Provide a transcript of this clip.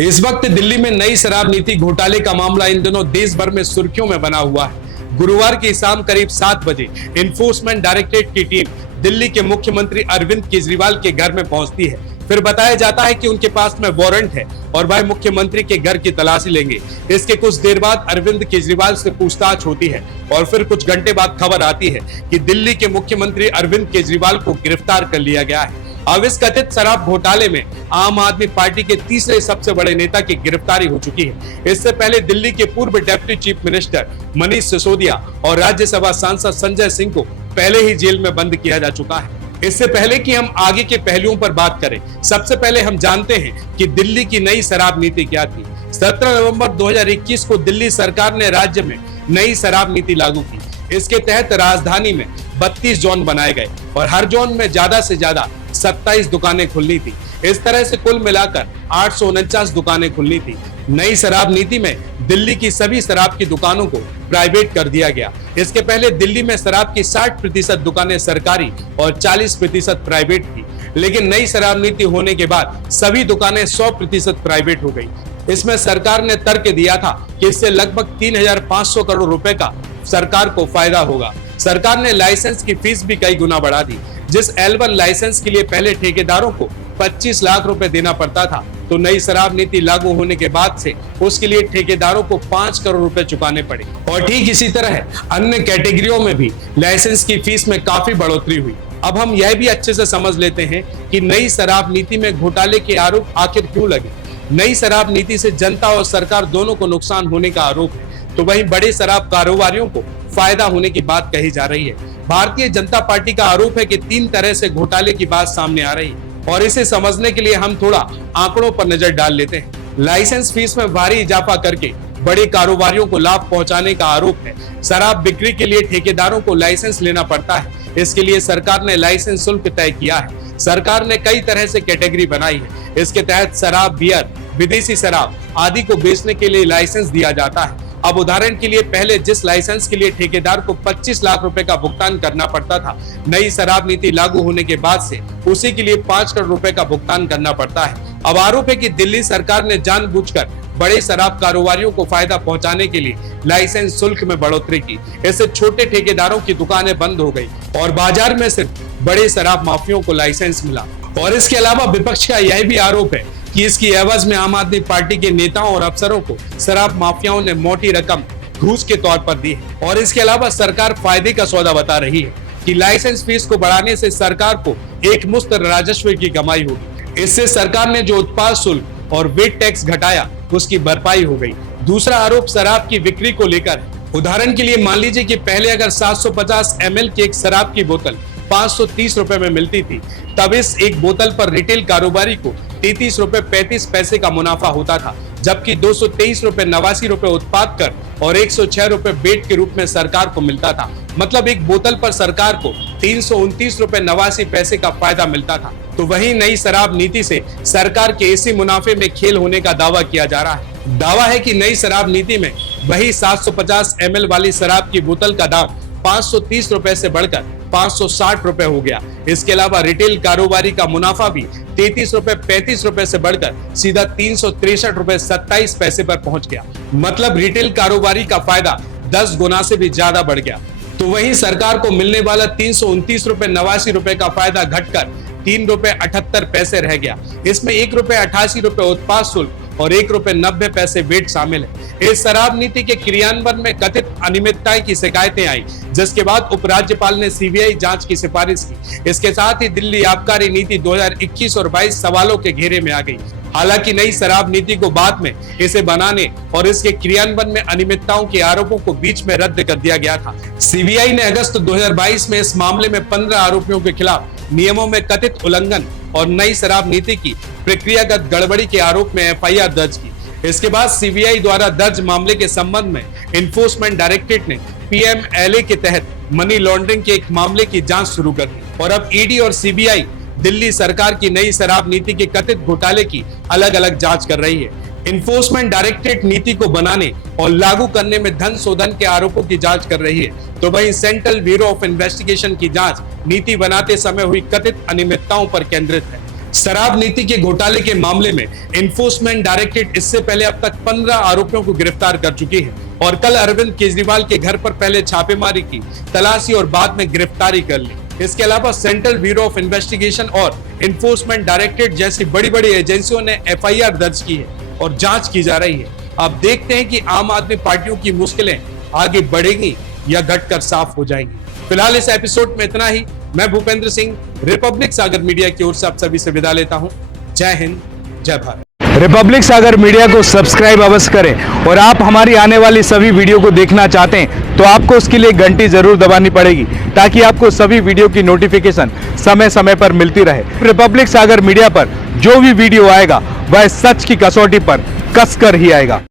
इस वक्त दिल्ली में नई शराब नीति घोटाले का मामला इन दिनों देश भर में सुर्खियों में बना हुआ है। गुरुवार की शाम करीब 7 बजे एनफोर्समेंट डायरेक्टरेट की टीम दिल्ली के मुख्यमंत्री अरविंद केजरीवाल के घर में पहुंचती है। फिर बताया जाता है कि उनके पास में वारंट है और वह मुख्यमंत्री के घर की तलाशी लेंगे। इसके कुछ देर बाद अरविंद केजरीवाल से पूछताछ होती है और फिर कुछ घंटे बाद खबर आती है कि दिल्ली के मुख्यमंत्री अरविंद केजरीवाल को गिरफ्तार कर लिया गया है। अब इस कथित शराब घोटाले में आम आदमी पार्टी के तीसरे सबसे बड़े नेता की गिरफ्तारी हो चुकी है। इससे पहले दिल्ली के पूर्व deputy chief minister Manish Sisodia और राज्यसभा सांसद संजय सिंह को पहले ही जेल में बंद किया जा चुका है। इससे पहले कि हम आगे के पहलुओं पर बात करें, सबसे पहले हम जानते हैं कि दिल्ली की नई शराब नीति क्या थी। 17 नवंबर 2021 को दिल्ली सरकार ने राज्य में नई शराब नीति लागू की। इसके तहत राजधानी में 32 जोन बनाए गए और हर जोन में ज्यादा से ज्यादा 27 दुकानें खुलनी थी। इस तरह से कुल मिलाकर 849 दुकानें खुलनी थी। नई शराब नीति में दिल्ली की सभी शराब की दुकानों को प्राइवेट कर दिया गया। इसके पहले दिल्ली में शराब की 60% दुकानें सरकारी और 40% प्राइवेट थी, लेकिन नई शराब नीति होने के बाद सभी दुकानें 100% प्राइवेट हो गई। इसमें सरकार ने तर्क दिया था कि इससे लगभग 3,500 करोड़ रुपए का सरकार को फायदा होगा। सरकार ने लाइसेंस की फीस भी कई गुना बढ़ा दी। जिस L1 लाइसेंस के लिए पहले ठेकेदारों को 25 लाख रुपए देना पड़ता था, तो नई शराब नीति लागू होने के बाद से उसके लिए ठेकेदारों को 5 करोड़ रुपए चुकाने पड़े। और ठीक इसी तरह अन्य कैटेगरियों में भी लाइसेंस की फीस में काफी बढ़ोतरी हुई। अब हम यह भी अच्छे से समझ लेते हैं कि नई शराब नीति में घोटाले के आरोप आखिर क्यों लगे। नई शराब नीति से जनता और सरकार दोनों को नुकसान होने का आरोप है, तो वहीं बड़े शराब कारोबारियों को फायदा होने की बात कही जा रही है। भारतीय जनता पार्टी का आरोप है कि 3 तरह से घोटाले की बात सामने आ रही है और इसे समझने के लिए हम थोड़ा आंकड़ों पर नजर डाल लेते हैं। लाइसेंस फीस में भारी इजाफा करके बड़े कारोबारियों को लाभ पहुंचाने का आरोप है। शराब बिक्री के लिए ठेकेदारों को लाइसेंस लेना पड़ता है। इसके लिए सरकार ने लाइसेंस शुल्क तय किया है। सरकार ने कई तरह से कैटेगरी बनाई है। इसके तहत शराब, बियर, विदेशी शराब आदि को बेचने के लिए लाइसेंस दिया जाता है। अब उदाहरण के लिए पहले जिस लाइसेंस के लिए ठेकेदार को 25 लाख रुपए का भुगतान करना पड़ता था, नई शराब नीति लागू होने के बाद से उसी के लिए 5 करोड़ रुपए का भुगतान करना पड़ता है। अब आरोप है कि दिल्ली सरकार ने जानबूझकर बड़े शराब कारोबारियों को फायदा पहुंचाने के लिए लाइसेंस शुल्क में बढ़ोतरी की। इससे छोटे ठेकेदारों की दुकानें बंद हो गई और बाजार में सिर्फ बड़े शराब माफियों को लाइसेंस मिला। और इसके अलावा विपक्ष का यह भी आरोप है कि इसकी एवज में आम आदमी पार्टी के नेताओं और अफसरों को शराब माफियाओं ने मोटी रकम घूस के तौर पर दी है। और इसके अलावा सरकार फायदे का सौदा बता रही है कि लाइसेंस फीस को बढ़ाने से सरकार को एक मुश्त राजस्व की कमाई होगी। इससे सरकार ने जो उत्पाद शुल्क और वेट टैक्स घटाया उसकी भरपाई हो गई। दूसरा आरोप शराब की बिक्री को लेकर है। उदाहरण के लिए मान लीजिए कि पहले अगर 750 ml की एक शराब की बोतल 530 रुपए में मिलती थी, तब इस एक बोतल पर रिटेल कारोबारी को 33 रुपए 35 पैसे का मुनाफा होता था, जबकि 223 रुपए 89 रुपए उत्पाद कर और 106 रुपए बेट के रूप में सरकार को मिलता था। मतलब एक बोतल पर सरकार को 329 रुपए 89 पैसे का फायदा मिलता था। तो वही नई शराब नीति से सरकार के इसी मुनाफे में खेल होने का दावा किया जा रहा है। दावा है कि नई शराब नीति में वही 750 ml वाली शराब की बोतल का दाम 530 रुपए से बढ़कर 560 रुपए हो गया। इसके अलावा रिटेल कारोबारी का मुनाफा भी 33 रुपए 35 रुपए से बढ़कर सीधा 363 रुपए 27 पैसे पर पहुंच गया। मतलब रिटेल कारोबारी का फायदा 10 गुना से भी ज्यादा बढ़ गया। तो वहीं सरकार को मिलने वाला 329 रुपए 89 रुपए का फायदा घटकर 3 रुपए 78 पैसे रह गया। इसमें 1 रुपए 88 रुपए उत्पाद शुल्क और 1 रुपए 90 पैसे वेट शामिल है। इस शराब नीति के क्रियान्वयन में कथित अनियमितताएं की शिकायतें आई, जिसके बाद उपराज्यपाल ने सीबीआई जांच की सिफारिश की। इसके साथ ही दिल्ली आबकारी नीति 2021 और 22 सवालों के घेरे में आ गई। हालांकि नई शराब नीति को बाद में इसे बनाने और इसके क्रियान्वयन में अनियमितताओं के आरोपों को बीच में रद्द कर दिया गया था। सीबीआई ने अगस्त 2022 में इस मामले में 15 आरोपियों के खिलाफ नियमों में कथित उल्लंघन और नई शराब नीति की प्रक्रियागत गड़बड़ी के आरोप में FIR दर्ज की। इसके बाद सीबीआई द्वारा दर्ज मामले के संबंध में एनफोर्समेंट डायरेक्टरेट ने PMLA के तहत मनी लॉन्ड्रिंग के एक मामले की जांच शुरू कर दी और अब ईडी और सीबीआई दिल्ली सरकार की नई शराब नीति के कथित घोटाले की अलग अलग जांच कर रही है। एनफोर्समेंट डायरेक्टरेट नीति को बनाने और लागू करने में धन शोधन के आरोपों की जांच कर रही है, तो वहीं सेंट्रल ब्यूरो ऑफ इन्वेस्टिगेशन की जांच नीति बनाते समय हुई कथित अनियमितताओं पर केंद्रित है। शराब नीति के घोटाले के मामले में एनफोर्समेंट डायरेक्टरेट इससे पहले अब तक 15 आरोपियों को गिरफ्तार कर चुकी है और कल अरविंद केजरीवाल के घर पर पहले छापेमारी की, तलाशी और बाद में गिरफ्तारी कर ली। इसके अलावा सेंट्रल ब्यूरो ऑफ इन्वेस्टिगेशन और एनफोर्समेंट डायरेक्टरेट जैसी बड़ी बड़ी एजेंसियों ने एफआईआर दर्ज की है और जांच की जा रही है। अब देखते हैं कि आम आदमी पार्टियों की मुश्किलें आगे बढ़ेंगी या घटकर साफ हो जाएंगी। फिलहाल इस एपिसोड में इतना ही। मैं भूपेंद्र सिंह रिपब्लिक सागर मीडिया की ओर से आप सभी से विदा लेता हूं। जय हिंद, जय भारत। रिपब्लिक सागर मीडिया को सब्सक्राइब अवश्य करें और आप हमारी आने वाली सभी वीडियो को देखना चाहते हैं तो आपको उसके लिए घंटी जरूर दबानी पड़ेगी ताकि आपको सभी वीडियो की नोटिफिकेशन समय समय पर मिलती रहे। रिपब्लिक सागर मीडिया पर जो भी वीडियो आएगा वह सच की कसौटी पर कसकर ही आएगा।